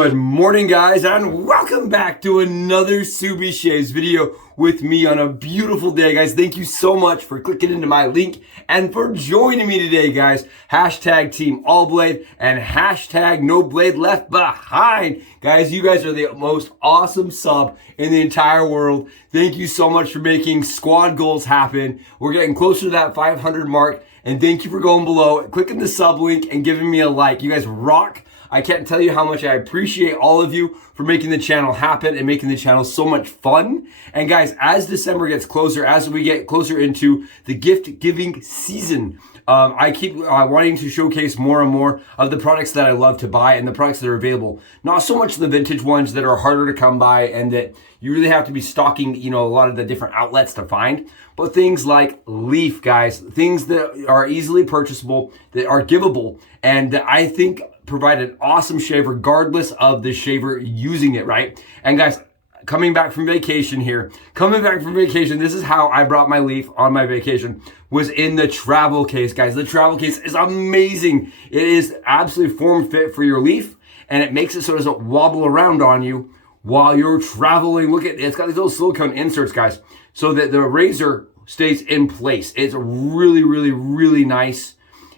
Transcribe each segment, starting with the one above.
Good morning, guys, and welcome back to another Subie Shaves video with me on a beautiful day, guys. Thank you so much for clicking into my link and for joining me today, guys. Hashtag Team All Blade and hashtag No Blade Left Behind. Guys, you guys are the most awesome sub in the entire world. Thank you so much for making squad goals happen. We're getting closer to that 500 mark, and thank you for going below, clicking the sub link, and giving me a like. You guys rock. I can't tell you how much I appreciate all of you for making the channel happen and making the channel so much fun. And guys, as December gets closer, as we get closer into the gift giving season, I keep wanting to showcase more and more of the products that I love to buy and the products that are available. Not so much the vintage ones that are harder to come by and that you really have to be stalking, a lot of the different outlets to find, but things like Leaf, guys, things that are easily purchasable, that are giveable, and that I think provide an awesome shave regardless of the shaver using it, right? And guys, coming back from vacation, this is how I brought my Leaf on my vacation, was in the travel case, guys. The travel case is amazing. It is absolutely form fit for your Leaf, and it makes it so it doesn't wobble around on you while you're traveling. Look at it, it's got these little silicone inserts, guys, so that the razor stays in place. It's really, really, really nice,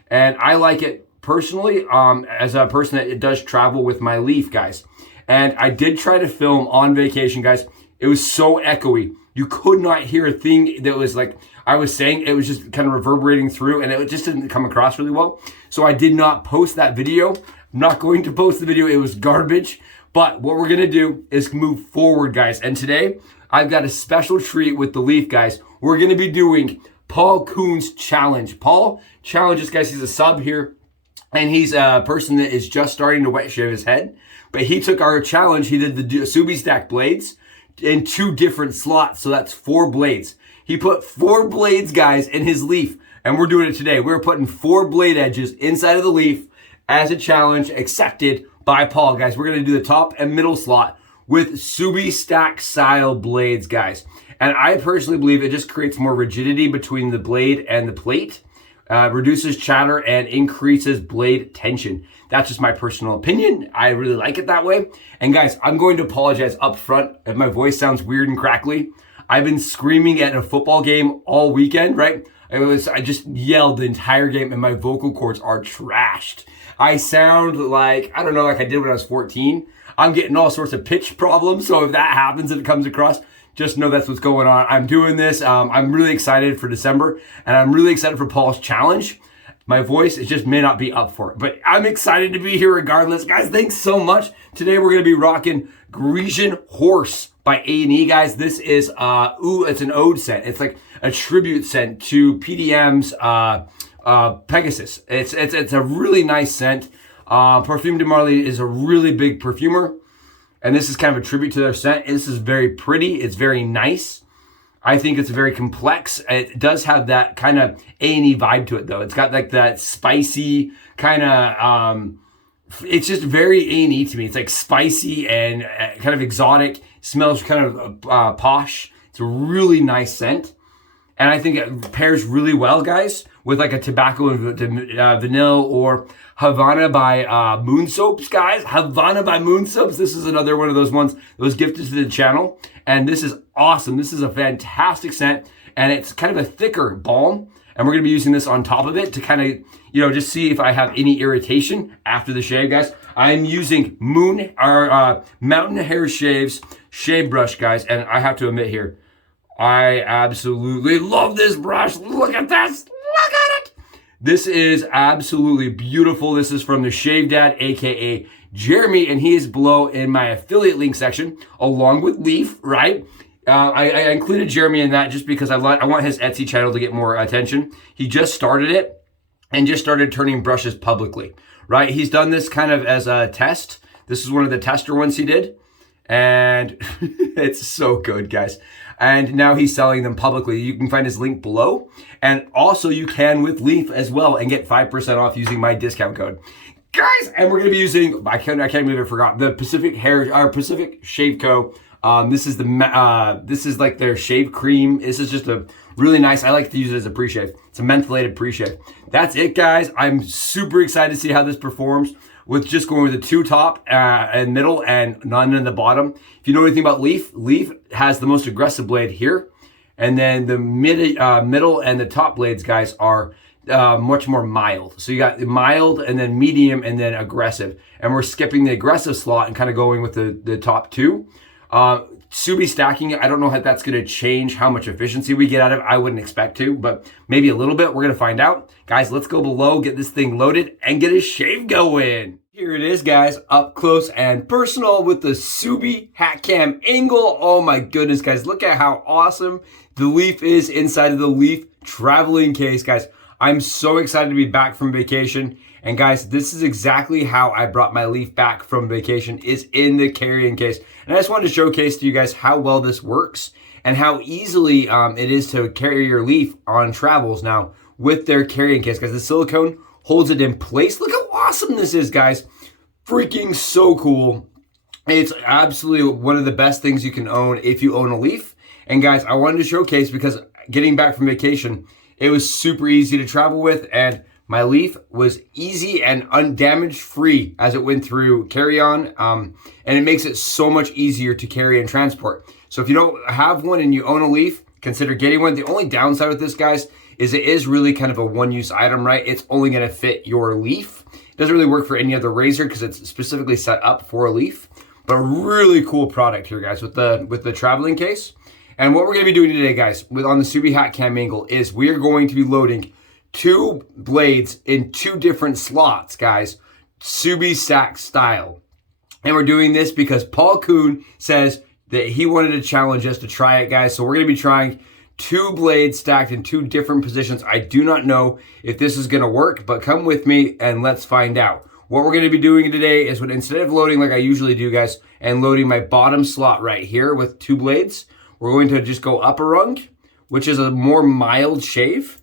and I like it personally, as a person that does travel with my Leaf, guys. And I did try to film on vacation, guys. It was so echoey. You could not hear a thing that was like I was saying. It was just kind of reverberating through, and it just didn't come across really well. So I did not post that video. I'm not going to post the video. It was garbage. But what we're going to do is move forward, guys. And today, I've got a special treat with the Leaf, guys. We're going to be doing Paul Coon's challenge. Paul challenges, guys. He's a sub here. And he's a person that is just starting to wet shave his head. But he took our challenge. He did the Subie stack blades in 2 different slots. So that's 4 blades. He put 4 blades, guys, in his Leaf. And we're doing it today. We're putting 4 blade edges inside of the Leaf as a challenge accepted by Paul, guys. We're going to do the top and middle slot with Subie stack style blades, guys. And I personally believe it just creates more rigidity between the blade and the plate. Reduces chatter and increases blade tension. That's just my personal opinion. I really like it that way. And guys, I'm going to apologize up front if my voice sounds weird and crackly. I've been screaming at a football game all weekend, right? I just yelled the entire game and my vocal cords are trashed. I sound like, I don't know, like I did when I was 14. I'm getting all sorts of pitch problems. So if that happens and it comes across, just know that's what's going on. I'm doing this. I'm really excited for December, and I'm really excited for Paul's challenge. My voice, it just may not be up for it, but I'm excited to be here regardless. Guys, thanks so much. Today we're going to be rocking GRECIAN Horse by A&E, guys. This is, it's an ode scent. It's like a tribute scent to PDM's Pegasus. It's a really nice scent. Parfum de Marly is a really big perfumer. And this is kind of a tribute to their scent. This is very pretty. It's very nice. I think it's very complex. It does have that kind of A&E vibe to it, though. It's got like that spicy kind of, it's just very A&E to me. It's like spicy and kind of exotic. Smells kind of posh. It's a really nice scent. And I think it pairs really well, guys, with like a tobacco and vanilla or HAVANA by MOONSOAPS, guys. HAVANA by MOONSOAPS. This is another one of those ones that was gifted to the channel. And this is awesome. This is a fantastic scent. And it's kind of a thicker balm. And we're going to be using this on top of it to kind of, just see if I have any irritation after the shave, guys. I'm using Mountain Hare Shaves shave brush, guys. And I have to admit here, I absolutely love this brush. Look at this. Look at it. This is absolutely beautiful. This is from the Shave Dad, aka Jeremy, and he is below in my affiliate link section, along with Leaf, right? I included Jeremy in that just because I want his Etsy channel to get more attention. He just started it and just started turning brushes publicly, right? He's done this kind of as a test. This is one of the tester ones he did. And it's so good, guys. And now he's selling them publicly. You can find his link below. And also you can with Leaf as well and get 5% off using my discount code. Guys, and we're going to be using, I can't believe I forgot, the Pacific Shave Co. This is like their shave cream. This is just a really nice, I like to use it as a pre-shave. It's a mentholated pre-shave. That's it, guys. I'm super excited to see how this performs. with just going with the two top and middle and none in the bottom. If you know anything about Leaf has the most aggressive blade here. And then the middle and the top blades, guys, are much more mild. So you got mild and then medium and then aggressive. And we're skipping the aggressive slot and kind of going with the top two. Subie stacking, I don't know how that's going to change how much efficiency we get out of it. I wouldn't expect to, but maybe a little bit. We're going to find out. Guys, let's go below, get this thing loaded, and get a shave going. Here it is, guys, up close and personal with the Subie hat cam angle. Oh my goodness, guys, look at how awesome the Leaf is inside of the Leaf traveling case, guys. I'm so excited to be back from vacation. And guys, this is exactly how I brought my Leaf back from vacation, is in the carrying case. And I just wanted to showcase to you guys how well this works and how easily it is to carry your Leaf on travels now with their carrying case, guys. The silicone holds it in place. Look how awesome this is, guys. Freaking so cool. It's absolutely one of the best things you can own if you own a Leaf. And guys, I wanted to showcase because getting back from vacation, it was super easy to travel with, and my Leaf was easy and undamaged free as it went through carry-on, and it makes it so much easier to carry and transport. So if you don't have one and you own a Leaf, consider getting one. The only downside with this, guys, is it is really kind of a one-use item, right? It's only going to fit your Leaf. It doesn't really work for any other razor because it's specifically set up for a Leaf. But a really cool product here, guys, with the traveling case. And what we're going to be doing today, guys, on the Subie hat cam angle, is we are going to be loading 2 blades in 2 different slots, guys, Subie stack style. And we're doing this because Paul Coon says that he wanted to challenge us to try it, guys. So we're going to be trying 2 blades stacked in 2 different positions. I do not know if this is going to work, but come with me and let's find out. What we're going to be doing today is instead of loading like I usually do, guys, and loading my bottom slot right here with 2 blades, we're going to just go up a rung, which is a more mild shave.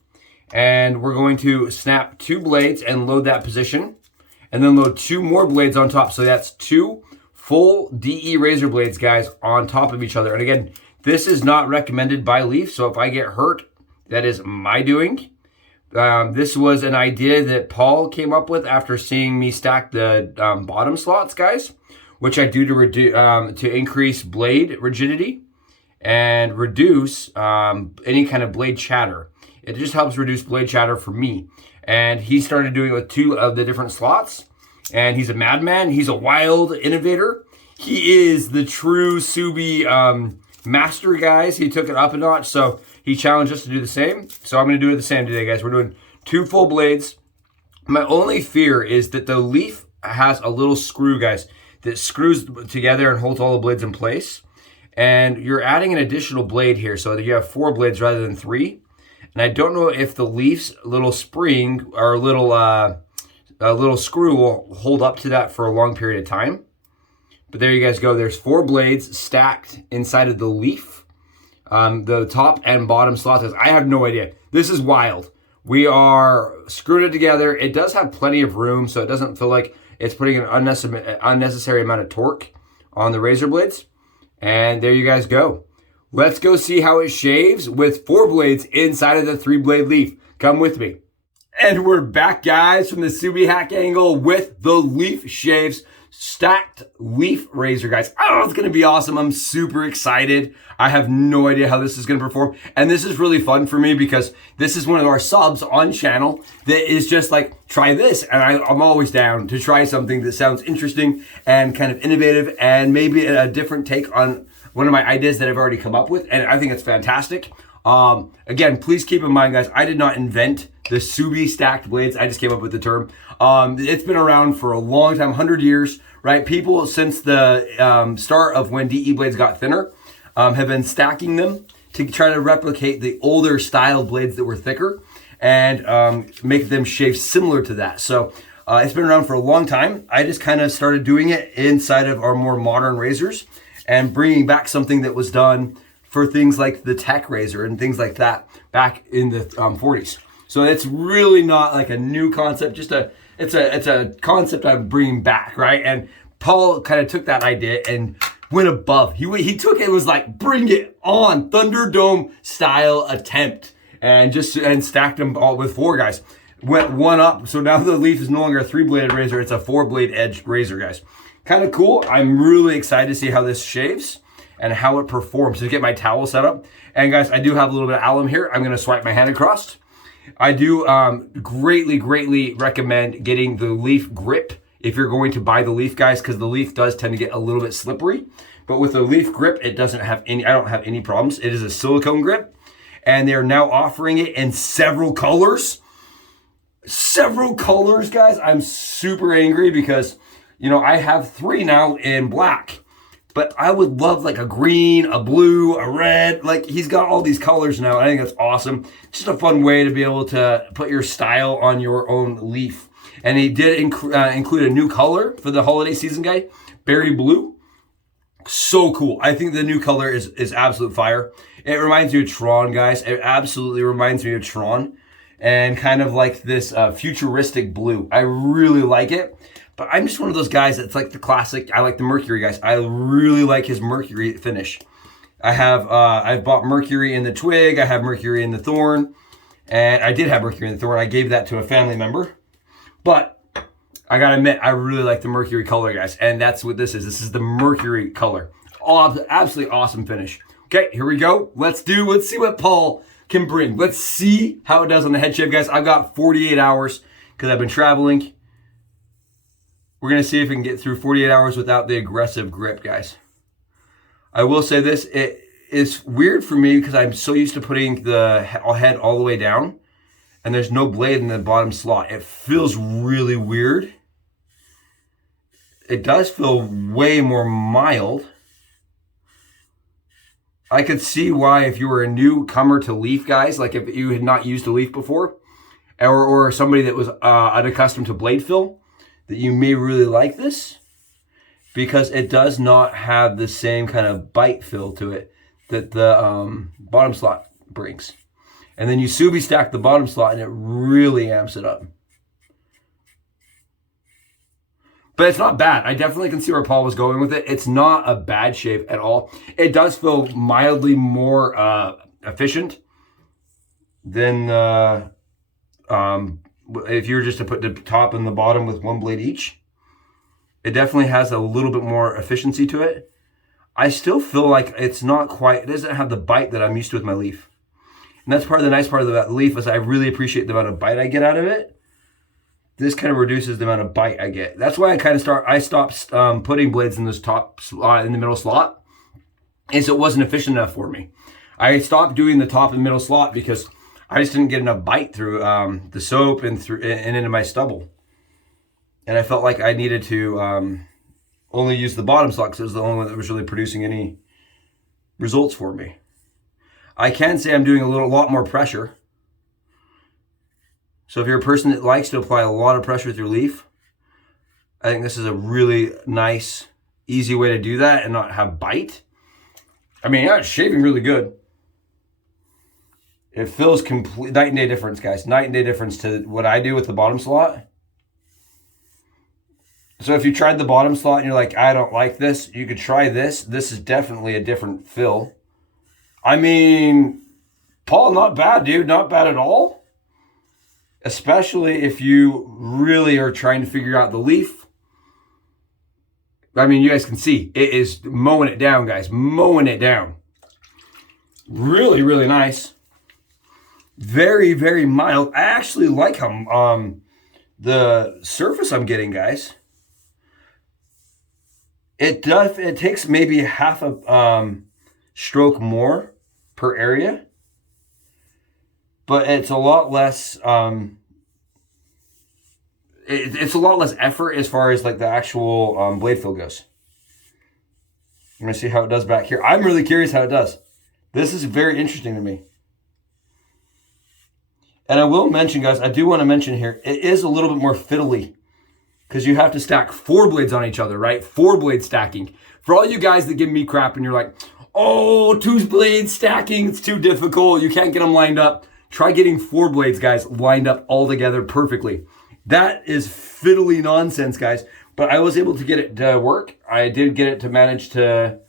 And we're going to snap 2 blades and load that position. And then load 2 more blades on top. So that's 2 full DE razor blades, guys, on top of each other. And again, this is not recommended by Leaf. So if I get hurt, that is my doing. This was an idea that Paul came up with after seeing me stack the bottom slots, guys, which I do to increase blade rigidity and reduce any kind of blade chatter. It just helps reduce blade chatter for me. And he started doing it with 2 of the different slots. And he's a madman. He's a wild innovator. He is the true Subie master, guys. He took it up a notch. So he challenged us to do the same. So I'm going to do it the same today, guys. We're doing 2 full blades. My only fear is that the Leaf has a little screw, guys, that screws together and holds all the blades in place. And you're adding an additional blade here so that you have 4 blades rather than 3. And I don't know if the Leaf's little spring or a little screw will hold up to that for a long period of time. But there you guys go. There's 4 blades stacked inside of the Leaf. The top and bottom slots. I have no idea. This is wild. We are screwing it together. It does have plenty of room, so it doesn't feel like it's putting an unnecessary amount of torque on the razor blades. And there you guys go. Let's go see how it shaves with 4 blades inside of the 3-blade Leaf. Come with me. And we're back, guys, from the Subie hack angle with the Leafshave's stacked Leaf razor, guys. Oh, it's going to be awesome. I'm super excited. I have no idea how this is going to perform. And this is really fun for me because this is one of our subs on channel that is just like, try this. And I'm always down to try something that sounds interesting and kind of innovative and maybe a different take on one of my ideas that I've already come up with. And I think it's fantastic. Again, please keep in mind, guys, I did not invent the Subie stacked blades. I just came up with the term. It's been around for a long time, 100 years, right? People since the start of when DE blades got thinner have been stacking them to try to replicate the older style blades that were thicker and make them shave similar to that. So it's been around for a long time. I just kind of started doing it inside of our more modern razors and bringing back something that was done for things like the tech razor and things like that back in the 40s. So it's really not like a new concept, just it's a concept I'm bringing back, right? And Paul kind of took that idea and went above. He took it, was like, bring it on, Thunderdome style attempt, and stacked them all with 4 guys. went one up. So now the Leaf is no longer a 3-bladed razor. It's a 4-blade edged razor, guys. Kind of cool. I'm really excited to see how this shaves and how it performs. To get my towel set up. And guys, I do have a little bit of alum here. I'm going to swipe my hand across. I do greatly recommend getting the Leaf grip if you're going to buy the Leaf, guys, because the Leaf does tend to get a little bit slippery. But with the Leaf grip, it doesn't have any, I don't have any problems. It is a silicone grip, and they're now offering it in several colors. Several colors, guys. I'm super angry because, you know, I have 3 now in black. But I would love like a green, a blue, a red. Like, he's got all these colors now. I think that's awesome. Just a fun way to be able to put your style on your own Leaf. And he did include a new color for the holiday season, guy. Berry blue. So cool. I think the new color is absolute fire. It reminds me of Tron, guys. It absolutely reminds me of Tron. And kind of like this futuristic blue. I really like it. But I'm just one of those guys that's like the classic. I like the Mercury, guys. I really like his Mercury finish. I've bought Mercury in the Twig. I have Mercury in the Thorn. And I did have Mercury in the Thorn. I gave that to a family member. But I gotta admit, I really like the Mercury color, guys. And that's what this is. This is the Mercury color. Absolutely awesome finish. Okay, here we go. Let's see what Paul can bring. Let's see how it does on the head shave, guys. I've got 48 hours because I've been traveling. We're going to see if we can get through 48 hours without the aggressive grip, guys. I will say this. It is weird for me because I'm so used to putting the head all the way down. And there's no blade in the bottom slot. It feels really weird. It does feel way more mild. I could see why if you were a newcomer to Leaf, guys, like if you had not used a Leaf before, or somebody that was unaccustomed to blade fill, that you may really like this, because it does not have the same kind of bite feel to it that the bottom slot brings. And then you Subie stack the bottom slot and it really amps it up. But it's not bad. I definitely can see where Paul was going with it. It's not a bad shave at all. It does feel mildly more efficient than if you were just to put the top and the bottom with 1 blade each. It definitely has a little bit more efficiency to it. I still feel like it's not quite, it doesn't have the bite that I'm used to with my Leaf. And that's part of the nice part of the Leaf is I really appreciate the amount of bite I get out of it. This kind of reduces the amount of bite I get. That's why I stopped putting blades in this top slot, in the middle slot, is it wasn't efficient enough for me. I stopped doing the top and middle slot because I just didn't get enough bite through the soap and into my stubble. And I felt like I needed to only use the bottom slot because it was the only one that was really producing any results for me. I can say I'm doing a lot more pressure. So if you're a person that likes to apply a lot of pressure with your Leaf, I think this is a really nice, easy way to do that and not have bite. I mean, yeah, it's shaving really good. It feels complete night and day difference, guys. Night and day difference to what I do with the bottom slot. So if you tried the bottom slot and you're like, I don't like this, you could try this. This is definitely a different feel. I mean, Paul, not bad, dude. Not bad at all. Especially if you really are trying to figure out the Leaf. I mean, you guys can see it is mowing it down, guys. Mowing it down. Really, really nice. Very, very mild. I actually like how the surface I'm getting, guys. It takes maybe half a stroke more per area, but it's a lot less. It's a lot less effort as far as like the actual blade fill goes. I'm gonna see how it does back here. I'm really curious how it does. This is very interesting to me. And I will mention, guys, I do want to mention here, it is a little bit more fiddly because you have to stack 4 blades on each other, right? 4 blade stacking. For all you guys that give me crap and you're like, oh, 2 blades stacking, it's too difficult. You can't get them lined up. Try getting 4 blades, guys, lined up all together perfectly. That is fiddly nonsense, guys. But I was able to get it to work. I did get it to manage to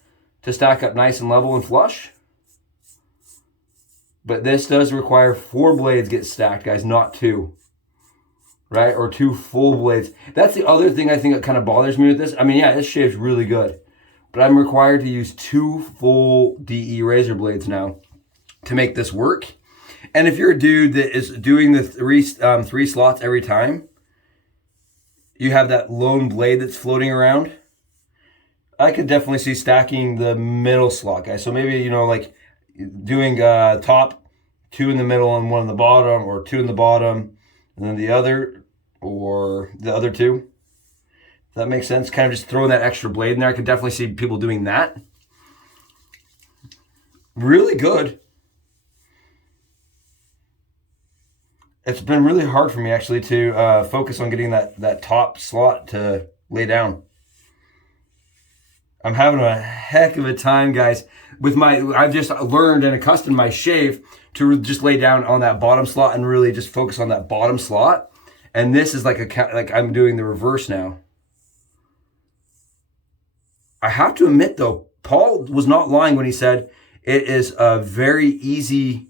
stack up nice and level and flush. But this does require 4 blades get stacked, guys, not 2. right? Or 2 full blades. That's the other thing I think that kind of bothers me with this. I mean, yeah, this shave's really good, but I'm required to use 2 full DE razor blades now to make this work. And if you're a dude that is doing the three slots every time, you have that lone blade that's floating around, I could definitely see stacking the middle slot, guys. So maybe, you know, like doing top, 2 in the middle and 1 in the bottom, or 2 in the bottom and then the other, or the other 2. If that makes sense. Kind of just throwing that extra blade in there. I could definitely see people doing that. Really good. It's been really hard for me actually to focus on getting that top slot to lay down. I'm having a heck of a time, guys, with I've just learned and accustomed my shave to just lay down on that bottom slot and really just focus on that bottom slot. And this is like I'm doing the reverse now. I have to admit though, Paul was not lying when he said it is a very easy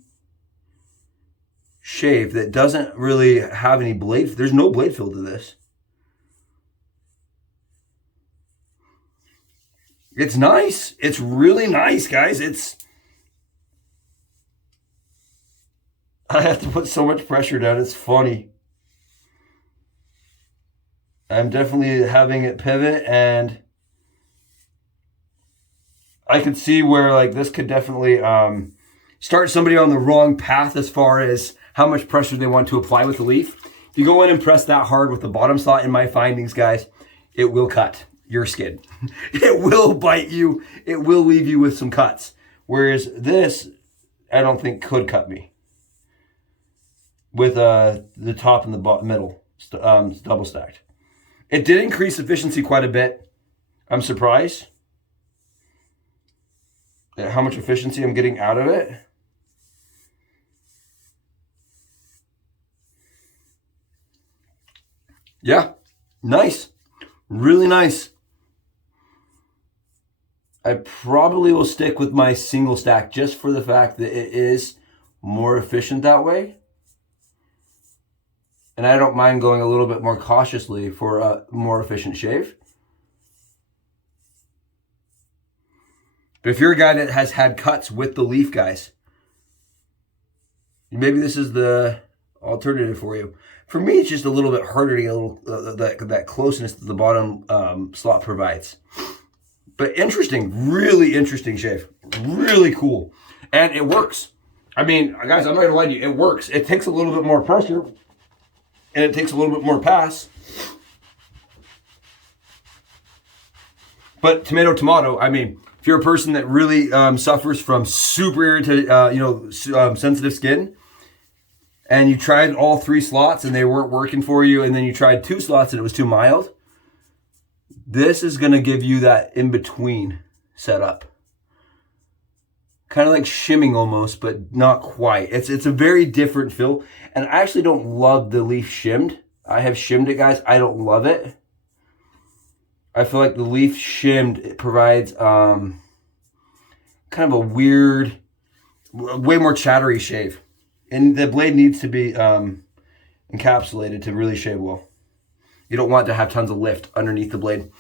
shave that doesn't really have any blade. There's no blade fill to this. It's nice. It's really nice, guys. I have to put so much pressure down. It's funny. I'm definitely having it pivot, and I could see where like this could definitely start somebody on the wrong path as far as how much pressure they want to apply with the leaf. If you go in and press that hard with the bottom slot, in my findings, guys, it will cut your skin. It will bite you. It will leave you with some cuts. Whereas this, I don't think could cut me with the top and the middle double stacked. It did increase efficiency quite a bit. I'm surprised at how much efficiency I'm getting out of it. Yeah, nice. Really nice. I probably will stick with my single stack just for the fact that it is more efficient that way. And I don't mind going a little bit more cautiously for a more efficient shave. But if you're a guy that has had cuts with the leaf, guys, maybe this is the alternative for you. For me, it's just a little bit harder to get a little that closeness that the bottom slot provides. But interesting, really interesting shave. Really cool. And it works. I mean, guys, I'm not going to lie to you. It works. It takes a little bit more pressure, and it takes a little bit more pass. But tomato, tomato, I mean, if you're a person that really suffers from super irritated, sensitive skin, and you tried all 3 slots and they weren't working for you, and then you tried 2 slots and it was too mild, this is going to give you that in-between setup. Kind of like shimming almost, but not quite. It's a very different feel. And I actually don't love the leaf shimmed. I have shimmed it, guys. I don't love it. I feel like the leaf shimmed, it provides kind of a weird, way more chattery shave. And the blade needs to be encapsulated to really shave well. You don't want to have tons of lift underneath the blade.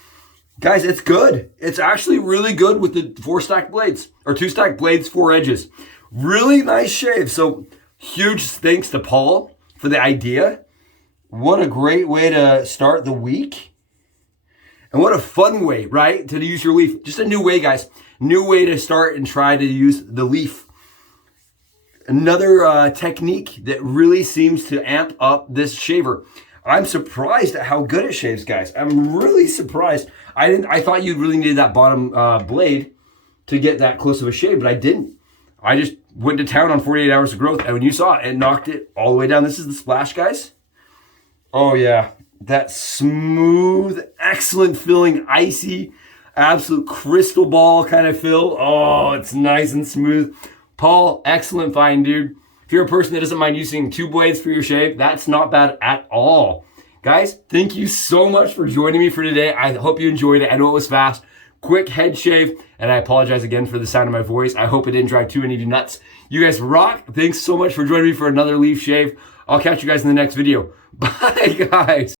Guys, it's good. It's actually really good with the 4 stacked blades, or 2 stacked blades, 4 edges. Really nice shave. So huge thanks to Paul for the idea. What a great way to start the week. And what a fun way, right, to use your leaf. Just a new way, guys. New way to start and try to use the leaf. Another technique that really seems to amp up this shaver. I'm surprised at how good it shaves, guys. I'm really surprised. I thought you really needed that bottom blade to get that close of a shave, but I didn't. I just went to town on 48 hours of growth, and when you saw it, it knocked it all the way down. This is the splash, guys. Oh yeah, that smooth, excellent filling, icy, absolute crystal ball kind of fill. Oh, it's nice and smooth. Paul, excellent find, dude. If you're a person that doesn't mind using 2 blades for your shave, that's not bad at all. Guys, thank you so much for joining me for today. I hope you enjoyed it. I know it was fast, quick head shave, and I apologize again for the sound of my voice. I hope it didn't drive too many of you nuts. You guys rock. Thanks so much for joining me for another leaf shave. I'll catch you guys in the next video. Bye, guys.